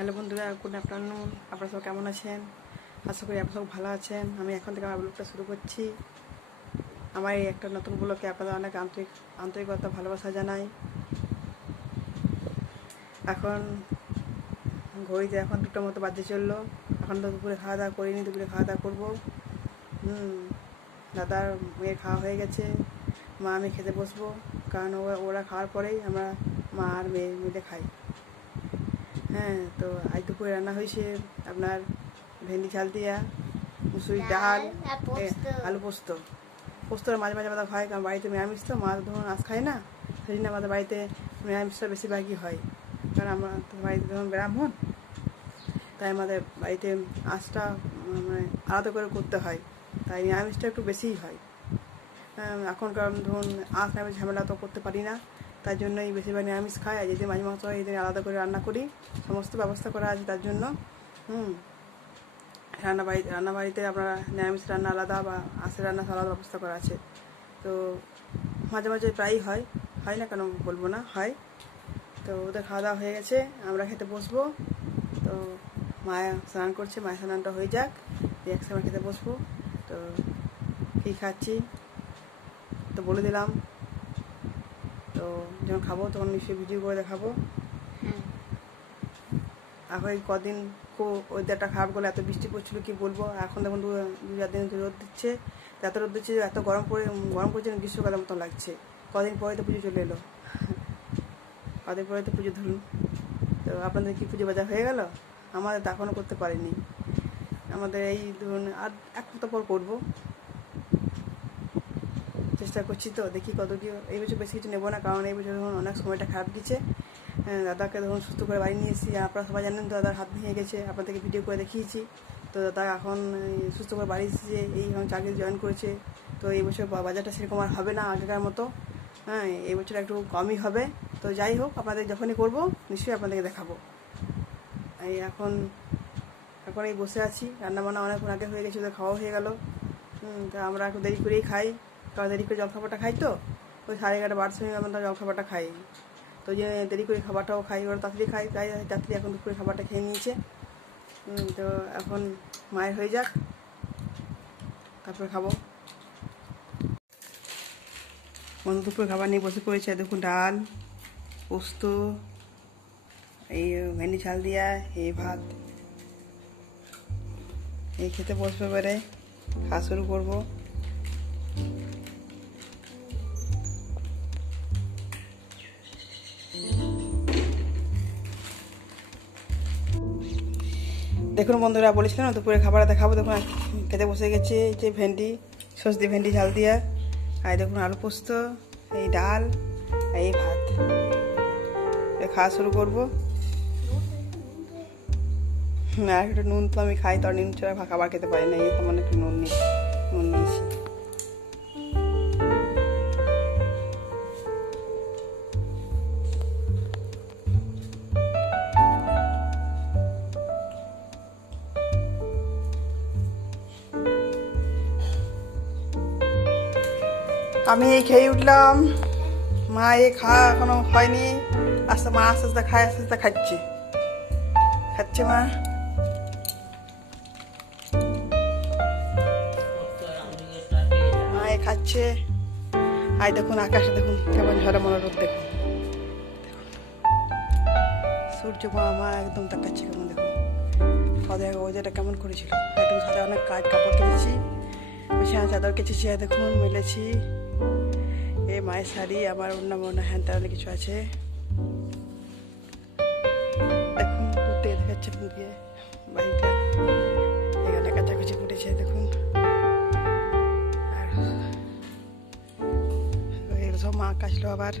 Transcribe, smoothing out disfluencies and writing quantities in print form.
Hello বন্ধুরা, good afternoon. আপনারা সব কেমন আছেন? আশা করি আপনারা সব ভালো আছেন। আমি এখন থেকে আমার ব্লগটা শুরু করছি। আমার এই একটা নতুন ব্লগে আপনাদের অনেক আন্তরিকতা ভালোবাসা জানাই। এখন ঘড়িতে এখন 2টোর মতো বাজে চললো। এখন তো দুপুরে খাওয়া দাওয়া করিনি, দুপুরে খাওয়া দাওয়া করবো। দাদার মেয়ের খাওয়া হয়ে গেছে, মা আমি খেতে বসবো। কারণ ওরা খাওয়ার পরেই আমরা মা আর মেয়ে মিলে খাই। হ্যাঁ, তো আজ দুপুরে রান্না হয়েছে আপনার ভেন্ডি ঝাল দিয়া, মুসুরির ডাল, আলু পোস্ত। পোস্তটা মাঝে মাঝে আমাদের হয়, কারণ বাড়িতে নিরামিষ তো, মা ধরুন আঁশ খায় না, সেই জন্য আমাদের বাড়িতে নিরামিষটা বেশিরভাগই হয়। কারণ আমরা তো বাড়িতে ধরুন ব্রাহ্মণ, তাই আমাদের বাড়িতে আঁশটা মানে আলাদা করে করতে হয়, তাই নিরামিষটা একটু বেশিই হয়। এখনকার ধরুন আঁশ নিরামিষ ঝামেলা তো করতে পারি না, তাই জন্যই বেশিরভাগ নিরামিষ খাই। আর যদি মাঝে মাংস হয় এদিন আলাদা করে রান্না করি, সমস্ত ব্যবস্থা করা আছে তার জন্য। রান্নাবাড়িতে আপনারা নিরামিষ রান্না আলাদা বা আঁশের রান্না আলাদা ব্যবস্থা করা আছে। তো মাঝে মাঝে প্রায়ই হয় না কেন বলবো না, হয়। তো ওদের খাওয়া দাওয়া হয়ে গেছে, আমরা খেতে বসবো। তো মায়া স্নান করছে, মায়ের স্নানটা হয়ে যাক, দিয়ে একসঙ্গে খেতে বসবো। তো কী খাচ্ছি তো বলে দিলাম। তো যখন খাবো তখন নিশ্চয়ই ভিডিও করে দেখাবো। এখন এই কদিন ওয়েদারটা খারাপ করলে, এত বৃষ্টি পড়ছিলো কি বলবো। এখন দেখুন 2-4 দিন রোদ দিচ্ছে, এত রোদ দিচ্ছে, এত গরম পড়ছে, গ্রীষ্মকালের মতো লাগছে। কদিন পরে তো পুজো চলে এলো, কদিন পরে তো পুজো ধরুন। তো আপনাদের কি পুজো বাজার হয়ে গেল? আমাদের তো এখনও করতে পারিনি। আমাদের এই ধরুন আর এক সপ্তাহ পর করবো, চেষ্টা করছি। তো দেখি কত কি। এই বছর বেশি কিছু নেবো না, কারণ এই বছর ধরুন অনেক সময়টা খারাপ গেছে। দাদাকে ধরুন সুস্থ করে বাড়ি নিয়ে এসেছি। আপনারা সবাই জানেন তো দাদার হাত ভেঙে গেছে, আপনাদেরকে ভিডিও করে দেখিয়েছি। তো দাদা এখন সুস্থ করে বাড়ি এসেছে, এই এখন চাকরি জয়েন করেছে। তো এই বছর বাজারটা সেরকম আর হবে না আগেকার মতো। এই বছর একটু কমই হবে। তো যাই হোক, আপনাদের যখনই করবো নিশ্চয়ই আপনাদেরকে দেখাবো। এই এখন এই বসে আছি, রান্নাবান্না অনেকক্ষণ আগে হয়ে গেছে, ওদের খাওয়া হয়ে গেল। তো আমরা একটু দেরি করেই খাই, কারণ দেরি করে জলখাবারটা খাই। তো ওই 11:30-12টার সময় আমরা জলখাবারটা খাই। তো যে দেরি করে খাবারটাও খাই, ওরা তাড়াতাড়ি খাই, তাই তাড়াতাড়ি এখন দুপুরে খাবারটা খেয়ে নিয়েছে। তো এখন মায়ের হয়ে যাক, তারপরে খাবো। বন্ধু দুপুরে খাবার নিয়ে বসে পড়েছে। দেখুন ডাল, পোস্ত, এই ভেন্ডি ঝাল দিয়া, এই ভাত, এই খেতে বসবে, এবারে খাওয়া শুরু করবো। দেখুন বন্ধুরা, বলেছিলাম না দুপুরে খাবার দেখাবো। দেখুন খেতে বসে গেছে, এই যে ভেন্ডি, সর্ষে ভেন্ডি ঝাল দিয়া, আর দেখুন আলু পোস্ত, এই ডাল, এই ভাত। খাওয়া শুরু করবো। আর একটু নুন তো আমি খাই, তো নুন ছাড়া খাবার খেতে পারি না। এই সামান্য একটু নুন নিয়েছি। আমি এই খেয়ে উঠলাম, মা এই খাওয়া এখনো হয়নি। মা আস্তে আস্তে খায়, আস্তে আস্তে খাচ্ছে মা। মা এ খাচ্ছে। আই দেখুন আকাশে, দেখুন কেমন ঝলমলে রোদ, দেখুন সূর্য মা একদম তাকাচ্ছে কেমন। দেখুন ওয়েদারটা কেমন করেছিল। একদম সাথে অনেক কাপড় কেটেছি, বিছানা চাদর কেটেছি, দেখুন মেলেছি। এই মায়ের শাড়ি, আমার অন্য হ্যান তেন অনেক কিছু আছে। দেখুন দূর থেকে দেখাচ্ছে দিয়ে বাড়িটা, এখানে কাচাকুচি করেছে দেখুন। আর সব মা কাচলো আবার।